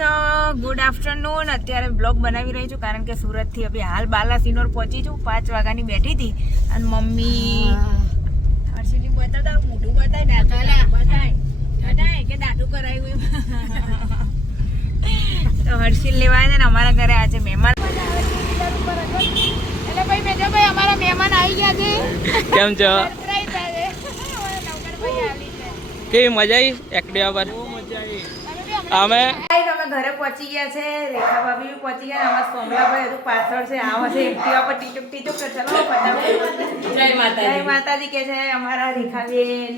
Good afternoon અત્યારે blog બનાવી રહી છું કારણ કે સુરતથી હવે હાલ બાલાસિનોર પહોંચી છું. પાંચ વાગ્યાની બેઠી હતી અને મમ્મી હર્ષિની બતાવ તારું મોઢું બતાય દાદા બતાય બતાય. કે દાદું કરાયું તો હર્ષિલ લેવા આવ્યા છે ને અમારા ઘરે આજે મહેમાન. એટલે ભાઈ મેજો ભાઈ અમારા મહેમાન આવી ગયા છે. કેમ છો? કેવી મજા આવી આવી છે બહુ મજા આવી અમે અમે ઘરે પહોંચી ગયા છે રેખા ભાભી બી પહોંચી ગયા અમારા સોમલાભાઈ હજુ પાછળ છે આવા છે એક્ટિવા પર ટીચુક ટીચુક ચલો ફટાફટ. જય માતાજી. જય માતાજી કે છે અમારા રેખાબેન.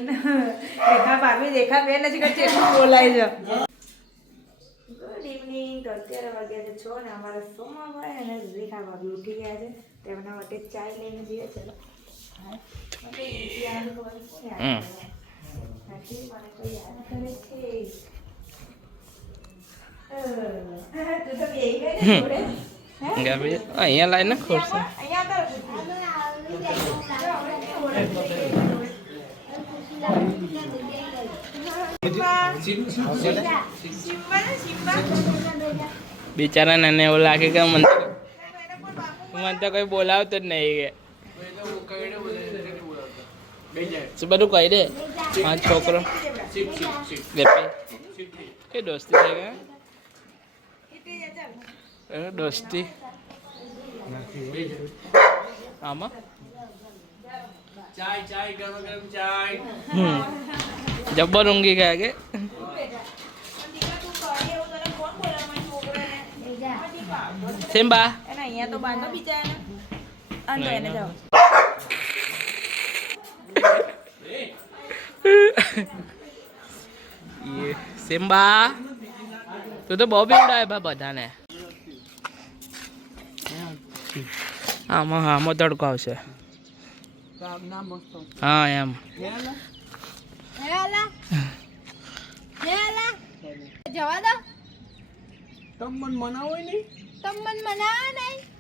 રેખા ભાભી રેખાબેન જ કઈ કેટલું બોલાય છે. ગુડ ઇવનિંગ તો અત્યારે વાગ્યા છે છો ને અમારા સોમાભાઈ અને રેખા ભાભી ઉઠી ગયા છે તેમના માટે ચાય લઈને જઈએ ચલો હા. મને કોને યાદ? નથી, મને કોઈ યાદ કરે છે તું હે? અહીંયા લાઈને ખોરશે અહીંયા આવતા બિચારા ને એવું લાગે કે મને મને તો કોઈ બોલાવતો જ નહીં કે. બધું કહી દે? હા છોકરો. કઈ કે દોસ્તી થઈ ગયા એ દોસ્તી આમાં હમ જબ્બર ઊંઘી ગયા કે સિમ્બા એને અહીંયા તો બાંધો બિચારાને અંદર એને જાઓ ये સિમ્બા તું તો બહુ બીવડાવે બા આમાં આમાં તડકો આવશે. હા એમ. જવા દો. તમ મન મનાવો નહીં. તમ મન મનાવો નહીં.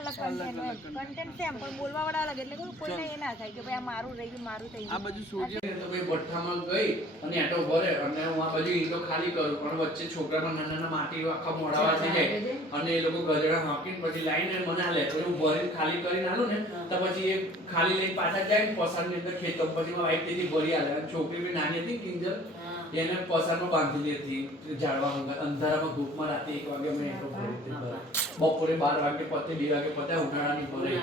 અલગ કન્ટેન્ટ કન્ટેન્ટ સેમ પણ બોલવા વાળા અલગ. એટલે કોઈને એ ના થાય કે ભાઈ આ મારું રહી ગયું મારું થઈ આ બાજુ બધું સોજે તો ભાઈ ભઠ્ઠામાં ગઈ અને આટો ભરે. અને હું આ બાજુ ઈંટો ખાલી કરું. પણ વચ્ચે છોકરામાં નાના નાના માટી આખા મોડાવા થઈ જાય અને એ લોકો ગજડા હાંકીને પછી લાઈને મને આલે. તો હું ભરીને ખાલી કરીને આલું ને તો પછી એ ખાલી લઈને પાછા જાય ને પસારની અંદર ખેતર પછી વાઈટ વાઈફ તેથી ભરી આલે. અને છોકરી બી નાની હતી કિંજલ એને પસારમાં બાંધેલી હતી ઝાડવા અંધારામાં ધૂપમાં રાતે એક વાગે મેં એટલો ભરી હતી. ભરે. બપોરે બાર વાગે પતે બે વાગે પતે ઉનાળાની ભરે.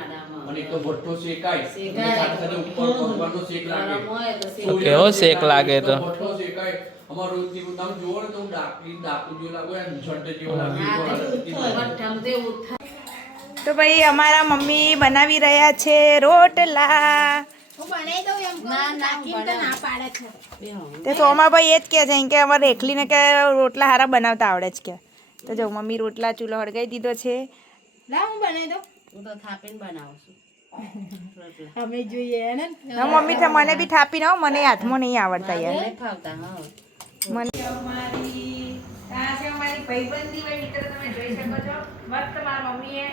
અને તો ભઠ્ઠો શેકાય સાથે સાથે ઉપર ભગવાનનો શેક લાગે. કેવો શેક લાગે તો. ભઠ્ઠો શેકાય. અમાર રોજની તમે જુઓ ને તો હું ડાકરી ડાકુ જેવો લાગુ એમ ઝડે જેવો લાગે. તો ભાઈ અમારા મમ્મી બનાવી રહ્યા છે રોટલા. તો ના પાડે તે સોમાભાઈ એ જ કે છે કે અમારે રેખલીને કે રોટલા હારા બનાવતા આવડે જ કે. તો જો મમ્મી રોટલા ચૂલો હળગાઈ દીધો છે. લા હું બનાવી દઉં? હું તો થાપીને બનાવું છું. અમે જોઈએ ને? હા મમ્મી તો મને બી થાપી ના મને હાથમાં નહીં આવડતા યાર. નહીં ફાવતા હા. મને અમારી આ છે અમારી ભાઈબંધી ભાઈ મિત્રો તમે જોઈ શકો છો. મસ્ત મારા મમ્મીએ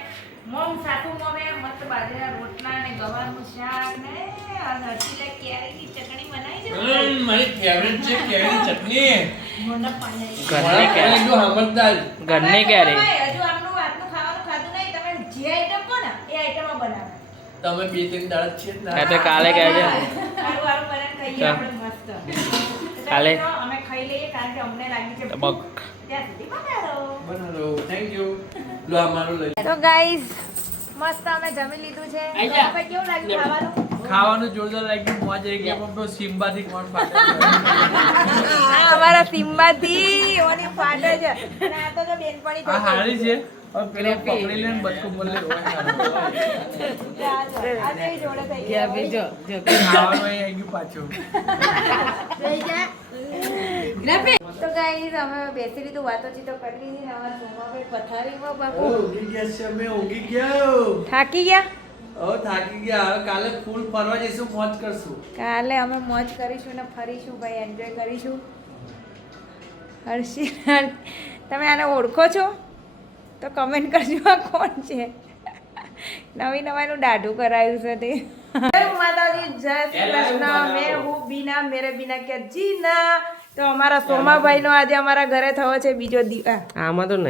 મોમ સાસુ મોમે મસ્ત બાજરાના રોટલા ને ગવારનું શાક ને આ કેરીની ચટણી બનાવી છે. મારી ફેવરેટ છે કેરીની ચટણી. ઘરની સમજદાર ઘરની ક્યારે ભાઈ, હજુ આમનું હાથનું ખાવાનું ખાધું નહીં. તમે જે આઈટમ કહો ને એ આઈટમ બનાવે. તમે બે ત્રણ દાડા છે ને. આ કાલે. આપણે મસ્ત. કાલે. અમે ખાઈ લઈએ કારણ કે અમને લાગી છે બક. બનાવો. થેન્ક યુ લો અમારું લઈ તો ગાઈઝ મસ્ત અમે જમી લીધું છે. તો કેવું લાગ્યું ખાવાનું? ખાવાનું જોરદાર લાગ્યું મોજ આવી ગયા પણ સિમ્બા થી કોણ ફાટે? આ અમારા સિમ્બાથી ઓની ફાટે છે. આ તો જો બેનપણી હારી છે? હવે પેલો પકડી લે બચકો બોલે રોવા ગઈ. આ જો, બે જોડે થઈ ખાવાનું આવી ગયું પાછું. તો ગાઈઝ અમે બેસી લીધું વાતોચીતો કરી લીધી ને અમારા પથારીમાં બાપુ. ગયા છે અમે ઊંઘી ગયા. થાકી ગયા? હવે થાકી ગયા. હવે કાલે ફૂલ ફરવા જઈશું મોજ કરશું. કાલે અમે મોજ કરીશું ને ફરીશું ભાઈ એન્જોય કરીશું. હર્ષિ તમે આને ઓળખો છો? તો કમેન્ટ કરજો આ કોણ છે? નવી નવાઈનું દાઢું કરાયું છે તે. જય માતાજી જય શ્રી કૃષ્ણ. મેં હું બીના મેરે બીના ક્યાં જીના તો અમારા સોમાભાઈ નો આજે અમારા ઘરે થયો છે બીજો દિવસ આમાં તો નહીં.